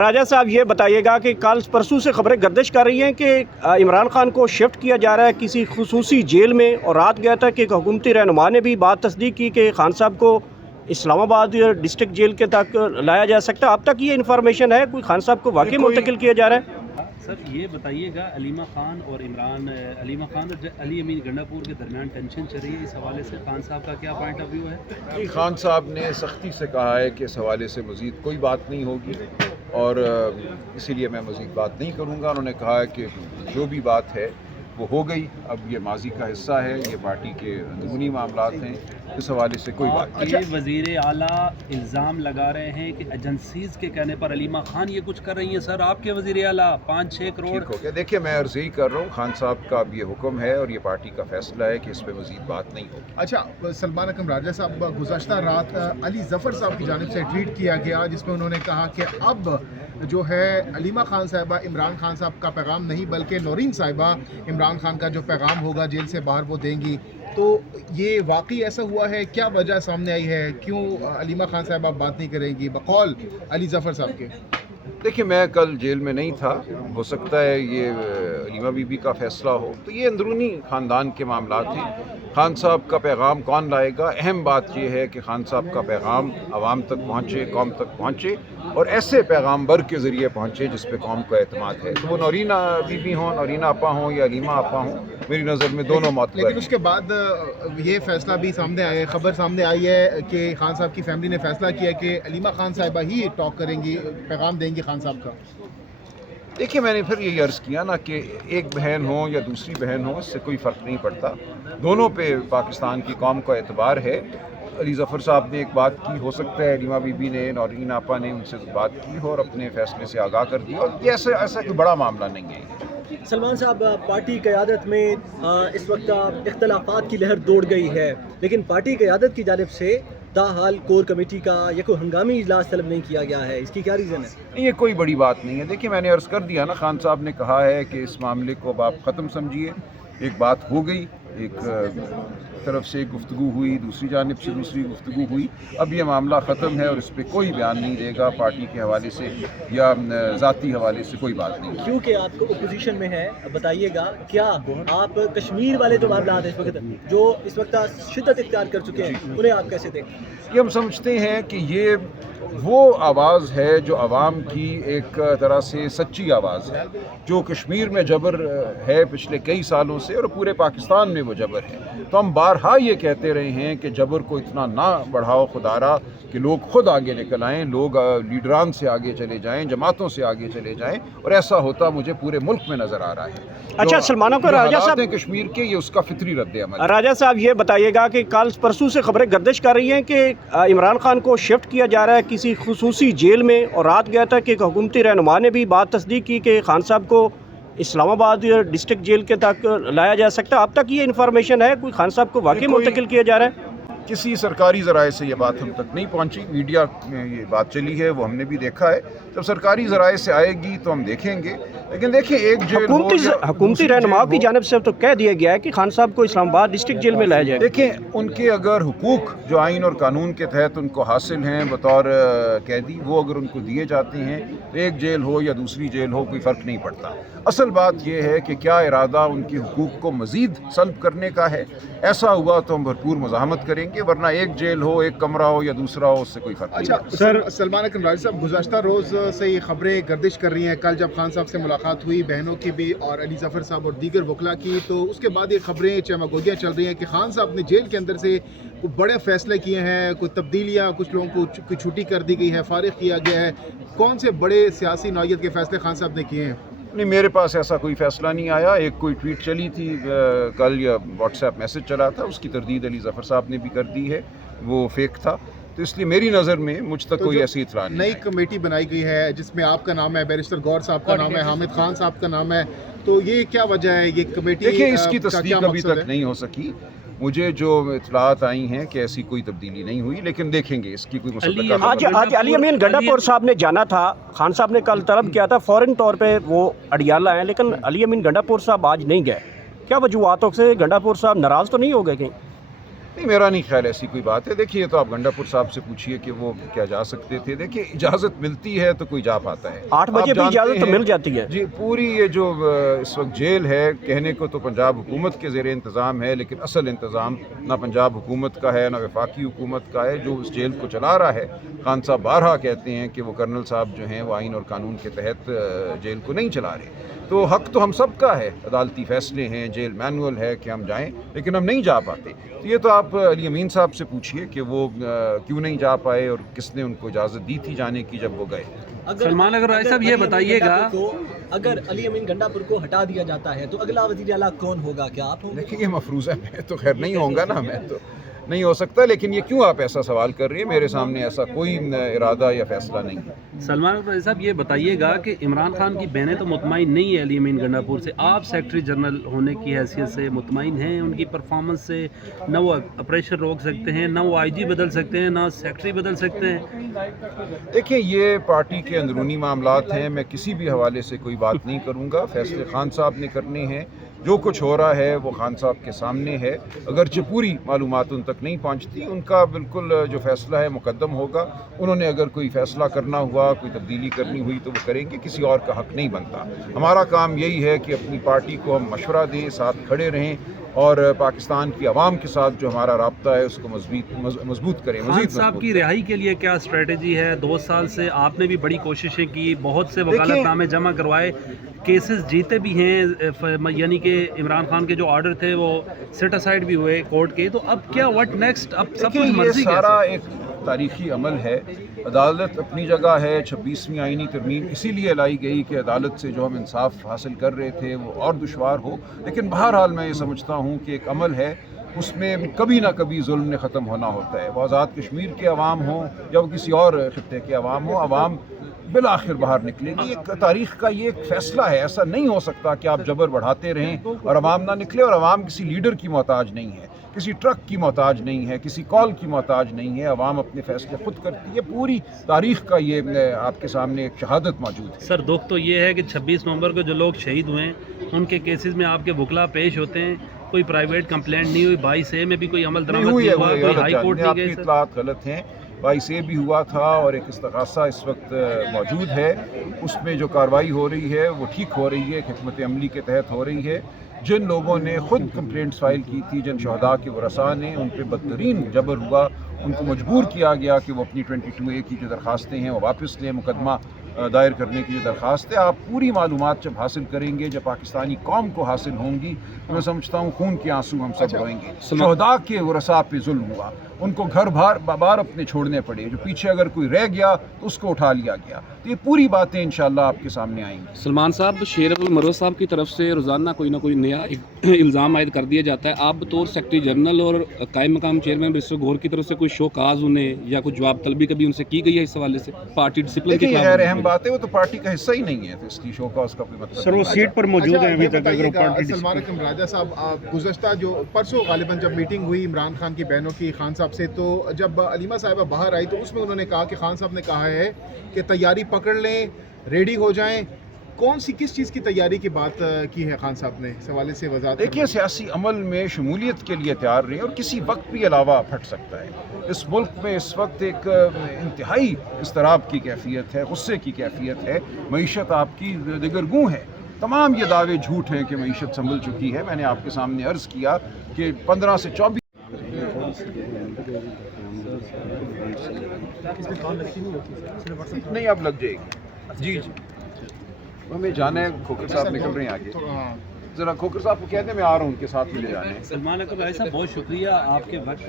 راجہ صاحب یہ بتائیے گا کہ کل پرسوں سے خبریں گردش کر رہی ہیں کہ عمران خان کو شفٹ کیا جا رہا ہے کسی خصوصی جیل میں، اور رات گیا تھا کہ ایک حکومتی رہنما نے بھی بات تصدیق کی کہ خان صاحب کو اسلام آباد ڈسٹرکٹ جیل کے تک لایا جا سکتا ہے۔ اب تک یہ انفارمیشن ہے کوئی خان صاحب کو واقعی منتقل کیا جا رہا ہے؟ سر یہ بتائیے گا، علیمہ خان اور علی امین گنڈاپور کے درمیان ٹینشن چل رہی ہے، اس حوالے سے خان صاحب کا کیا پوائنٹ آف ویو ہے؟ خان صاحب نے سختی سے کہا ہے کہ اس حوالے سے مزید کوئی بات نہیں ہوگی، اور اسی لیے میں مزید بات نہیں کروں گا۔ انہوں نے کہا ہے کہ جو بھی بات ہے وہ ہو گئی، اب یہ ماضی کا حصہ ہے، یہ پارٹی کے اندرونی معاملات ہیں، اس حوالے سے کوئی بات نہیں۔ یہ وزیر اعلیٰ الزام لگا رہے ہیں کہ ایجنسیز کے کہنے پر علیمہ خان یہ کچھ کر رہی ہیں۔ سر آپ کے وزیر اعلیٰ 5-6 کروڑ ٹھیک ہو گیا، دیکھیے میں عرض یہی کر رہا ہوں، خان صاحب کا اب یہ حکم ہے اور یہ پارٹی کا فیصلہ ہے کہ اس پہ مزید بات نہیں ہوگی۔ اچھا سلمان اکرم راجہ صاحب، گزشتہ رات علی ظفر صاحب کی جانب سے ٹویٹ کیا گیا جس میں انہوں نے کہا کہ اب جو ہے علیمہ خان صاحبہ عمران خان صاحب کا پیغام نہیں بلکہ نورین صاحبہ عمران خان کا جو پیغام ہوگا جیل سے باہر وہ دیں گی، تو یہ واقعی ایسا ہوا ہے؟ کیا وجہ سامنے آئی ہے؟ کیوں علیمہ خان صاحبہ بات نہیں کریں گی بقول علی ظفر صاحب کے؟ دیکھیے میں کل جیل میں نہیں تھا، ہو سکتا ہے یہ علیمہ بی بی کا فیصلہ ہو، تو یہ اندرونی خاندان کے معاملات ہیں۔ خان صاحب کا پیغام کون لائے گا؟ اہم بات یہ ہے کہ خان صاحب کا پیغام عوام تک پہنچے، قوم تک پہنچے، اور ایسے پیغام بر کے ذریعے پہنچے جس پہ قوم کو اعتماد ہے، تو وہ نورین بی بی ہوں، نورین آپا ہوں یا علیمہ آپا ہوں، میری نظر میں دونوں معتبر ہیں۔ لیکن اس کے بعد یہ فیصلہ بھی سامنے آیا ہے، خبر سامنے آئی ہے کہ خان صاحب کی فیملی نے فیصلہ کیا کہ علیمہ خان صاحبہ ہی ٹاک کریں گی، پیغام دیں گی خان صاحب کا۔ دیکھیے میں نے پھر یہی عرض کیا نا کہ ایک بہن ہو یا دوسری بہن ہو، اس سے کوئی فرق نہیں پڑتا، دونوں پہ پاکستان کی قوم کا اعتبار ہے۔ علی ظفر صاحب نے ایک بات کی، ہو سکتا ہے علیمہ بی بی نے، نورین آپا نے ان سے بات کی ہو اور اپنے فیصلے سے آگاہ کر دیا، اور یہ ایسا کوئی بڑا معاملہ نہیں ہے۔ سلمان صاحب، پارٹی قیادت میں اس وقت اختلافات کی لہر دوڑ گئی ہے، لیکن پارٹی قیادت کی جانب سے تاحال کور کمیٹی کا یہ کوئی ہنگامی اجلاس طلب نہیں کیا گیا ہے، اس کی کیا ریزن ہے؟ یہ کوئی بڑی بات نہیں ہے۔ دیکھیے میں نے عرض کر دیا نا، خان صاحب نے کہا ہے کہ اس معاملے کو اب آپ ختم سمجھیے، ایک بات ہو گئی، ایک طرف سے گفتگو ہوئی، دوسری جانب سے دوسری گفتگو ہوئی، اب یہ معاملہ ختم ہے اور اس پہ کوئی بیان نہیں دے گا پارٹی کے حوالے سے یا ذاتی حوالے سے، کوئی بات نہیں۔ کیونکہ آپ کو اپوزیشن میں ہے، بتائیے گا کیا آپ کشمیر والے جو معاملات ہیں اس وقت جو اس وقت شدت اختیار کر چکے ہیں انہیں آپ کیسے دیکھیں؟ یہ ہم سمجھتے ہیں کہ یہ وہ آواز ہے جو عوام کی ایک طرح سے سچی آواز ہے، جو کشمیر میں جبر ہے پچھلے کئی سالوں سے اور پورے پاکستان میں وہ جبر ہے، تو ہم بارہا یہ کہتے رہے ہیں کہ جبر کو اتنا نہ بڑھاؤ خدارا، کہ لوگ خود آگے نکل آئیں، لوگ لیڈران سے آگے چلے جائیں، جماعتوں سے آگے چلے جائیں، اور ایسا ہوتا مجھے پورے ملک میں نظر آ رہا ہے۔ اچھا سلمانوں کو راجہ صاحب، کشمیر کے یہ اس کا فطری رد عمل ہے۔ راجہ صاحب یہ بتائیے گا کہ کل پرسوں سے خبریں گردش کر رہی ہیں کہ عمران خان کو شفٹ کیا جا رہا ہے کسی خصوصی جیل میں، اور رات گیا تھا کہ ایک حکومتی رہنما نے بھی بات تصدیق کی کہ خان صاحب کو اسلام آباد ڈسٹرکٹ جیل کے تک لایا جا سکتا ہے۔ اب تک یہ انفارمیشن ہے کوئی خان صاحب کو واقعی منتقل کیا جا رہا ہے؟ کسی سرکاری ذرائع سے یہ بات ہم تک نہیں پہنچی، میڈیا میں یہ بات چلی ہے وہ ہم نے بھی دیکھا ہے، جب سرکاری ذرائع سے آئے گی تو ہم دیکھیں گے، لیکن دیکھیں ایک جیل حکومتی رہنما کی جانب سے تو کہہ دیا گیا ہے کہ خان صاحب کو اسلام آباد ڈسٹرکٹ جیل میں لایا جائے۔ دیکھیں ان کے اگر حقوق جو آئین اور قانون کے تحت ان کو حاصل ہیں بطور قیدی، وہ اگر ان کو دیے جاتے ہیں، ایک جیل ہو یا دوسری جیل ہو کوئی فرق نہیں پڑتا۔ اصل بات یہ ہے کہ کیا ارادہ ان کے حقوق کو مزید سلب کرنے کا ہے، ایسا ہوا تو ہم بھرپور مزاحمت کریں گے، ورنہ ایک جیل ہو، ایک کمرہ ہو یا دوسرا ہو، اس سے کوئی فرق نہیں۔ اچھا سلمان اکرم راجہ صاحب، گزشتہ روز سے یہ خبریں گردش کر رہی ہیں، کل جب خان صاحب سے ملاقات ہوئی بہنوں کی بھی اور علی ظفر صاحب اور دیگر وکلا کی، تو اس کے بعد یہ خبریں چمگوگیاں چل رہی ہیں کہ خان صاحب نے جیل کے اندر سے کوئی بڑے فیصلے کیے ہیں، کوئی تبدیلیاں، کچھ لوگوں کو کوئی چھٹی کر دی گئی ہے، فارغ کیا گیا ہے۔ کون سے بڑے سیاسی نوعیت کے فیصلے خان صاحب نے کیے ہیں؟ نہیں، میرے پاس ایسا کوئی فیصلہ نہیں آیا۔ ایک کوئی ٹویٹ چلی تھی کل یا واٹس ایپ میسج چلا تھا، اس کی تردید علی ظفر صاحب نے بھی کر دی ہے، وہ فیک تھا، تو اس لیے میری نظر میں مجھ تک کوئی ایسی اطلاع نہیں۔ نئی کمیٹی بنائی گئی ہے جس میں آپ کا نام ہے، بیرسٹر گور صاحب کا نام ہے، حامد خان صاحب کا نام ہے، تو یہ کیا وجہ ہے یہ کمیٹی؟ دیکھیں اس کی تصدیق ابھی تک نہیں ہو سکی، مجھے جو اطلاعات آئی ہیں کہ ایسی کوئی تبدیلی نہیں ہوئی، لیکن دیکھیں گے اس کی کوئی مصدقہ۔ آج علی امین گنڈاپور صاحب نے جانا تھا، خان صاحب نے کل طلب کیا تھا فوراً طور پہ وہ اڈیالہ ہیں، لیکن علی امین گنڈاپور صاحب آج نہیں گئے، کیا وجوہاتوں سے گنڈاپور صاحب ناراض تو نہیں ہو گئے کہیں؟ نہیں، میرا نہیں خیال ایسی کوئی بات ہے. دیکھیے تو آپ گنڈا پور صاحب سے پوچھیے کہ وہ کیا جا سکتے تھے. دیکھیے اجازت ملتی ہے تو کوئی جا پاتا ہے. 8 بجے آپ بھی جانتے اجازت ہیں- مل جاتی ہے. جی، پوری یہ جو اس وقت جیل ہے، کہنے کو تو پنجاب حکومت کے زیر انتظام ہے، لیکن اصل انتظام نہ پنجاب حکومت کا ہے نہ وفاقی حکومت کا ہے. جو اس جیل کو چلا رہا ہے، خان صاحب بارہا کہتے ہیں کہ وہ کرنل صاحب جو ہیں وہ آئین اور قانون کے تحت جیل کو نہیں چلا رہے. تو حق تو ہم سب کا ہے، عدالتی فیصلے ہیں، جیل مینول ہے کہ ہم جائیں، لیکن ہم نہیں جا پاتے. تو یہ تو آپ علی امین صاحب سے پوچھیے کہ وہ کیوں نہیں جا پائے اور کس نے ان کو اجازت دی تھی جانے کی جب وہ گئے. سلمان اگر رائے صاحب یہ بتائیے گا، اگر علی امین گنڈا پور کو ہٹا دیا جاتا ہے تو اگلا وزیر اعلیٰ کون ہوگا؟ کیا آپ ہوں گے؟ دیکھیں یہ مفروضہ ہے، میں تو خیر نہیں ہوں گا نا، میں تو نہیں ہو سکتا. لیکن یہ کیوں آپ ایسا سوال کر رہی ہیں؟ میرے سامنے ایسا کوئی ارادہ یا فیصلہ نہیں ہے. سلمان اگر رائے صاحب یہ بتائیے گا کہ عمران خان کی بہنیں تو مطمئن نہیں ہے علی امین گنڈا پور سے، آپ سیکرٹری جنرل ہونے کی حیثیت سے مطمئن ہیں ان کی پرفارمنس سے؟ نہ وہ آپریشن روک سکتے ہیں، نہ وہ آئی جی بدل سکتے ہیں، نہ سیکرٹری بدل سکتے ہیں. دیکھیں یہ پارٹی کے اندرونی معاملات ہیں، میں کسی بھی حوالے سے کوئی بات نہیں کروں گا. فیصلے خان صاحب نے کرنے ہیں. جو کچھ ہو رہا ہے وہ خان صاحب کے سامنے ہے، اگرچہ پوری معلومات ان تک نہیں پہنچتی. ان کا بالکل جو فیصلہ ہے مقدم ہوگا. انہوں نے اگر کوئی فیصلہ کرنا ہوا، کوئی تبدیلی کرنی ہوئی تو وہ کریں گے. کسی اور کا حق نہیں بنتا. ہمارا کام یہی ہے کہ اپنی پارٹی کو ہم مشورہ دیں، ساتھ کھڑے رہیں اور پاکستان کی عوام کے ساتھ جو ہمارا رابطہ ہے اس کو مضبوط کریں. خان صاحب کی رہائی کے لیے کیا اسٹریٹجی ہے؟ 2 سال سے آپ نے بھی بڑی کوششیں کی، بہت سے وکالت نامے جمع کروائے، کیسز جیتے بھی ہیں، یعنی کہ عمران خان کے جو آرڈر تھے وہ سیٹ اسائڈ بھی ہوئے کورٹ کے. تو اب کیا واٹ نیکسٹ؟ اب سب کچھ یہ مرضی سارا کیسے؟ ایک تاریخی عمل ہے. عدالت اپنی جگہ ہے. 26ویں آئینی ترمیم اسی لیے لائی گئی کہ عدالت سے جو ہم انصاف حاصل کر رہے تھے وہ اور دشوار ہو. لیکن بہرحال میں یہ سمجھتا ہوں کہ ایک عمل ہے، اس میں کبھی نہ کبھی ظلم نے ختم ہونا ہوتا ہے. وہ آزاد کشمیر کے عوام ہوں یا وہ کسی اور خطے کے عوام ہوں، عوام بالآخر باہر نکلے گی. ایک تاریخ کا یہ ایک فیصلہ ہے. ایسا نہیں ہو سکتا کہ آپ جبر بڑھاتے رہیں اور عوام نہ نکلے. اور عوام کسی لیڈر کی محتاج نہیں ہے، کسی ٹرک کی محتاج نہیں ہے، کسی کال کی محتاج نہیں ہے. عوام اپنے فیصلے خود کرتی ہے. پوری تاریخ کا یہ آپ کے سامنے ایک شہادت موجود ہے. سر دکھ تو یہ ہے کہ 26 نومبر کو جو لوگ شہید ہوئے ہیں ان کے کیسز میں آپ کے وکلا پیش ہوتے ہیں، کوئی پرائیویٹ کمپلینٹ نہیں ہوئی، 22A میں بھی کوئی عمل درآمد نہیں ہوا، کوئی ہائی کورٹ نہیں آپ گئے. کی اطلاعات غلط ہیں. 22A بھی ہوا تھا اور ایک استغاثہ اس وقت موجود ہے. اس میں جو کارروائی ہو رہی ہے وہ ٹھیک ہو رہی ہے، ایک حکمت عملی کے تحت ہو رہی ہے. جن لوگوں نے خود کمپلینٹس فائل کی تھی، جن شہداء کے ورثاء نے، ان پہ بدترین جبر ہوا. ان کو مجبور کیا گیا کہ وہ اپنی 22A کی جو درخواستیں ہیں وہ واپس لیں. مقدمہ دائر کرنے کی جو درخواست ہے، آپ پوری معلومات جب حاصل کریں گے، جب پاکستانی قوم کو حاصل ہوں گی، تو میں سمجھتا ہوں خون کے آنسو ہم سب روئیں گے. شہداء کے ورثاء پہ ظلم ہوا، ان کو گھر بار اپنے چھوڑنے پڑے. جو پیچھے اگر کوئی رہ گیا تو اس کو اٹھا لیا گیا. تو یہ پوری باتیں انشاءاللہ آپ کے سامنے آئیں گی. سلمان صاحب، شیر المروز صاحب کی طرف سے روزانہ کوئی نہ کوئی نیا الزام عائد کر دیا جاتا ہے. آپ بطور سیکرٹری جنرل اور قائم مقام چیئرمین برسٹر گور کی طرف سے کوئی شو کاز انہیں یا کوئی جواب طلبی کبھی ان سے کی گئی ہے اس حوالے سے پارٹی ڈسپلن کے یہ خلاف؟ غیر اہم بات ہے، وہ تو پارٹی کا حصہ ہی نہیں ہے، تو اس کی شو کا اس کا کوئی مطلب سر وہ سیٹ پر موجود ہیں ابھی تک. بتائیے گا سلمان اکرم راجہ صاحب، گزشتہ جو پرسوں غالباً جب میٹنگ ہوئی عمران خان کی بہنوں کی خان صاحب سے، تو جب علیمہ صاحبہ باہر آئی تو اس میں انہوں نے کہا کہ خان صاحب نے کہا ہے کہ تیاری پکڑ لیں، ریڈی ہو جائیں. کس چیز کی تیاری کی بات کی ہے خان صاحب نے؟ اس حوالے سے وضاحت. دیکھیے سیاسی عمل میں شمولیت کے لیے تیار رہیں، اور کسی وقت بھی علاوہ پھٹ سکتا ہے. اس ملک میں اس وقت ایک انتہائی اضطراب کی کیفیت ہے، غصے کی کیفیت ہے. معیشت آپ کی دگرگوں ہے. تمام یہ دعوے جھوٹ ہیں کہ معیشت سنبھل چکی ہے. میں نے آپ کے سامنے عرض کیا کہ 15 سے 24 نہیں اب لگ جائے گی. جی ہمیں جانا ہے. کھوکر صاحب نکل رہے ہیں آگے. ذرا کھوکر صاحب کو کہتے ہیں میں آ رہا ہوں، ان کے ساتھ ملے جانے ہیں. سلمان اکرم رائے صاحب بہت شکریہ آپ کے وقت کا.